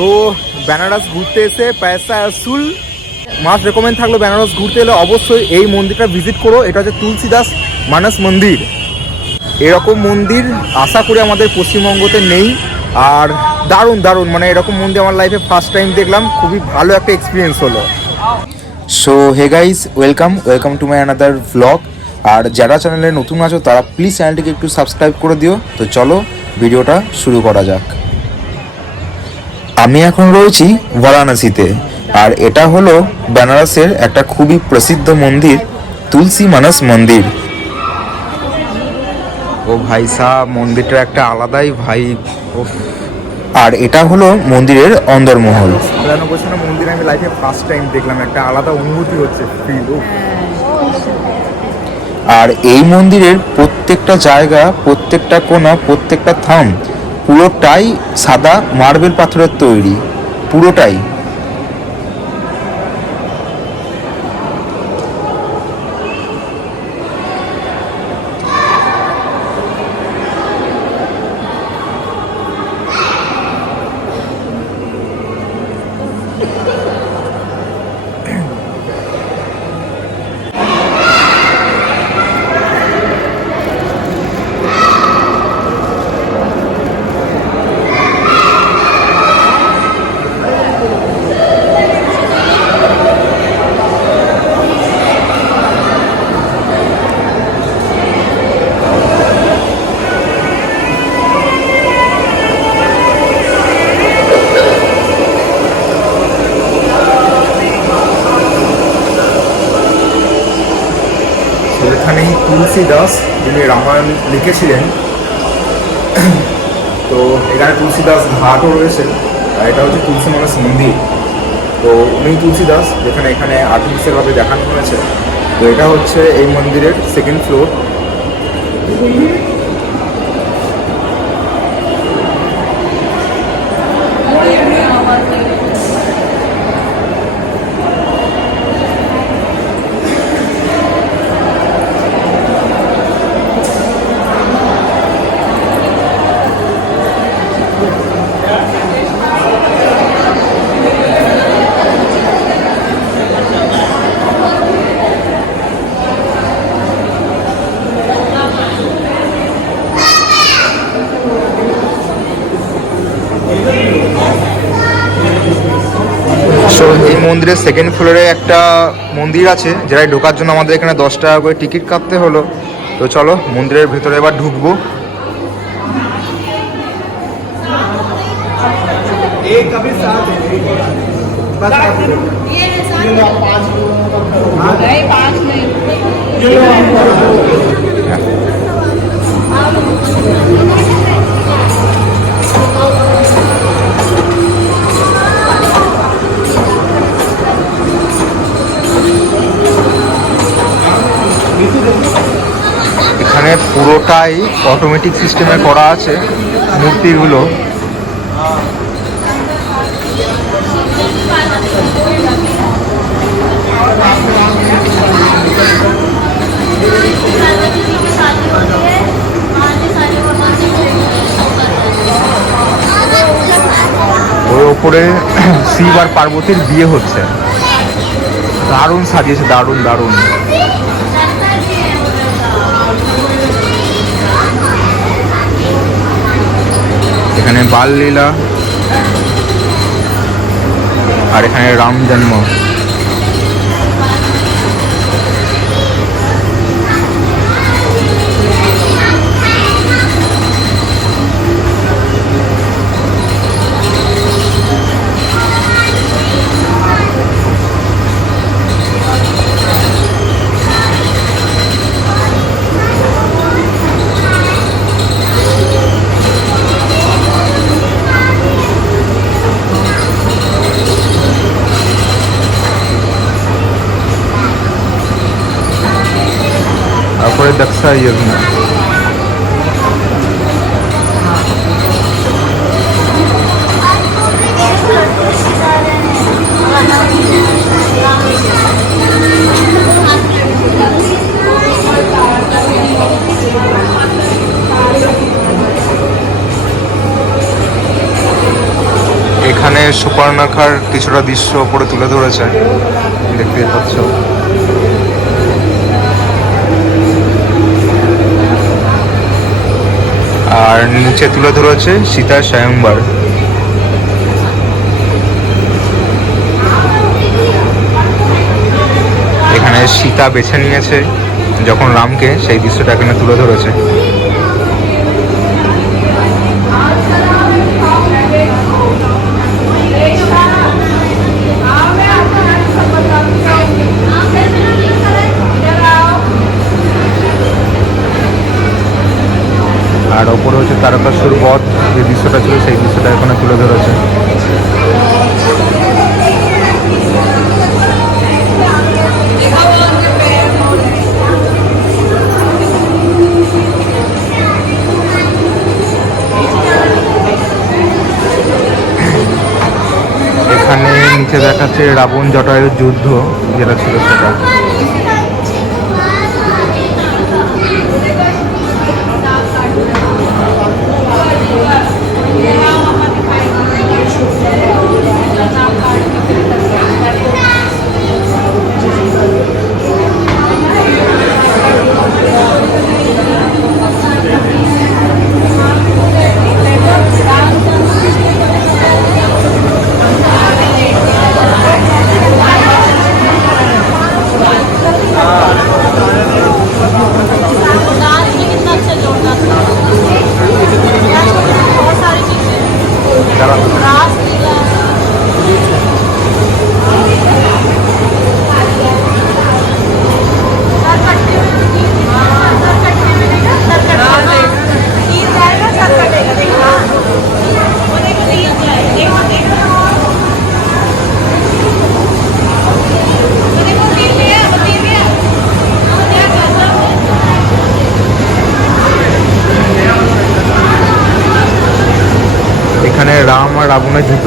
So Benaras ঘুরতে এসে পয়সা আসুল মাস রেকমেন্ড থাকল বেনারস ঘুরতে এলে অবশ্যই এই মন্দিরটা ভিজিট করো। এটা হচ্ছে তুলসীদাস মানস মন্দির। এরকম মন্দির আশা করি আমাদের পশ্চিমবঙ্গতে নেই। আর দারুণ দারুণ। মানে এরকম মন্দির আমার লাইফে ফার্স্ট টাইম দেখলাম। খুবই ভালো একটা এক্সপিরিয়েন্স হলো। So hey guys welcome welcome to my another vlog আর যারা চ্যানেলে নতুন আছো, তারা প্লিজ চ্যানেলটিকে একটু সাবস্ক্রাইব করে দিও। তো চলো ভিডিওটা শুরু করা যাক। আমি এখন রয়েছি বারাণসীতে আর এটা হলো বেনারসের একটা খুবই প্রসিদ্ধ মন্দির তুলসী মানস মন্দির। ও ভাই সাহ মন্দিরটা একটা আলাদাই ভাই আর এটা হলো মন্দিরের অন্দরমহল। সালের মন্দির আমি লাইফে ফার্স্ট টাইম দেখলাম একটা আলাদা অনুভূতি হচ্ছে ফিল আর এই মন্দিরের প্রত্যেকটা জায়গা প্রত্যেকটা কোণা প্রত্যেকটা থাম পুরোটাই সাদা মার্বেল পাথরের তৈরি পুরোটাই। তুলসী দাস যিনি রামায়ণ লিখেছিলেন, তো এখানে তুলসীদাস ঘাটও রয়েছে এটা হচ্ছে তুলসী মানস মন্দির। তো উনি তুলসীদাস যেখানে এখানে আর্টিফিশিয়ালভাবে দেখানো হয়েছে। তো এটা হচ্ছে এই মন্দিরের সেকেন্ড ফ্লোর সো এই মন্দিরের সেকেন্ড ফ্লোরে একটা মন্দির আছে যেটা ঢোকার জন্য আমাদের এখানে দশ টাকা করে টিকিট কাটতে হলো। তো চলো মন্দিরের ভেতরে এবার ঢুকবো। এখানে পুরোটাই অটোমেটিক সিস্টেমে করা আছে, মূর্তিগুলো। ওর ওপরে শিব আর পার্বতীর বিয়ে হচ্ছে। দারুণ সাজিয়েছে, দারুণ দারুণ। এখানে বাল লীলা আর এখানে রাম জন্ম। তারপরে দেখছা ইয়ের এখানে সুপারনাখার কিছুটা দৃশ্য পরে তুলে ধরেছে দেখতে পাচ্ছ। আর নিচে তুলে ধরেছে সীতা স্বয়ংবার। এখানে সীতা বেছে নিয়েছে, যখন রামকে সেই দৃশ্যটা এখানে তুলে ধরেছে। হচ্ছে তারকাসুর বধ যে দৃশ্যটা ছিল, সেই দৃশ্যটা এখানে তুলে ধরেছে। এখানে নিচে দেখাচ্ছে রাবণ জটায়ুর যুদ্ধ, যেটা ছিল সেটা।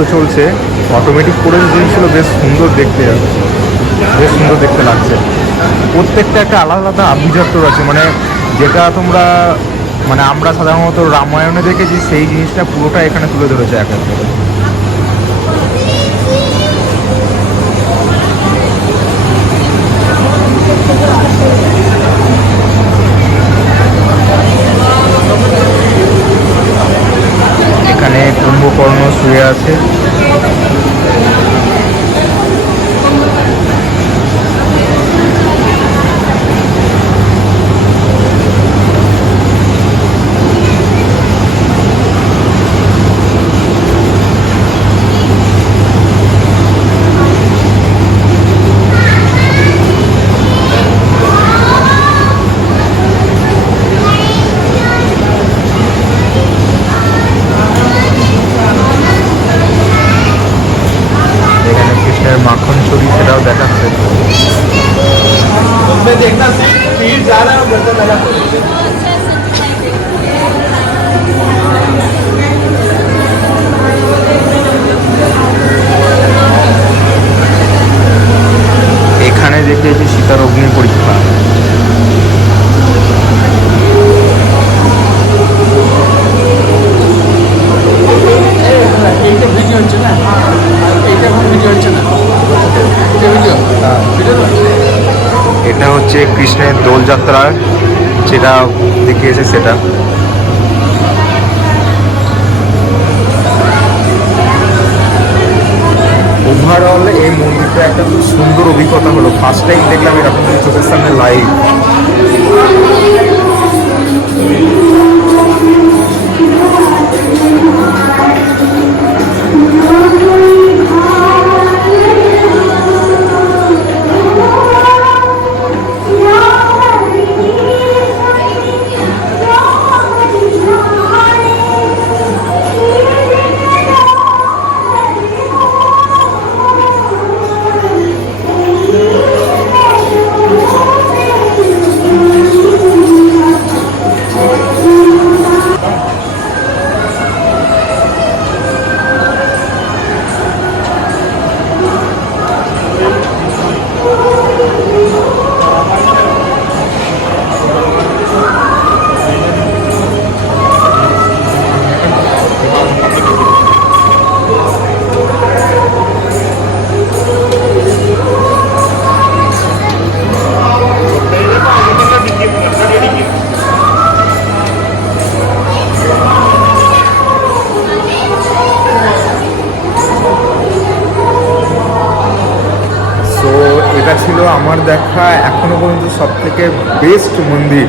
যুদ্ধ চলছে। অটোমেটিক করে জিনিসগুলো বেশ সুন্দর দেখতে বেশ সুন্দর দেখতে লাগছে। প্রত্যেকটা একটা আলাদা আলাদা আভিজাত্য আছে মানে যেটা তোমরা মানে আমরা সাধারণত রামায়ণে দেখেছি, সেই জিনিসটা পুরোটা এখানে তুলে ধরেছে এক এক করে। এখানে সেটাও দেখাচ্ছে। এখানে দেখেছি সীতার অগ্নি পরীক্ষা দেখিয়েছে সেটা এটা ছিল আমার দেখা এখনও পর্যন্ত সবথেকে বেস্ট মন্দির।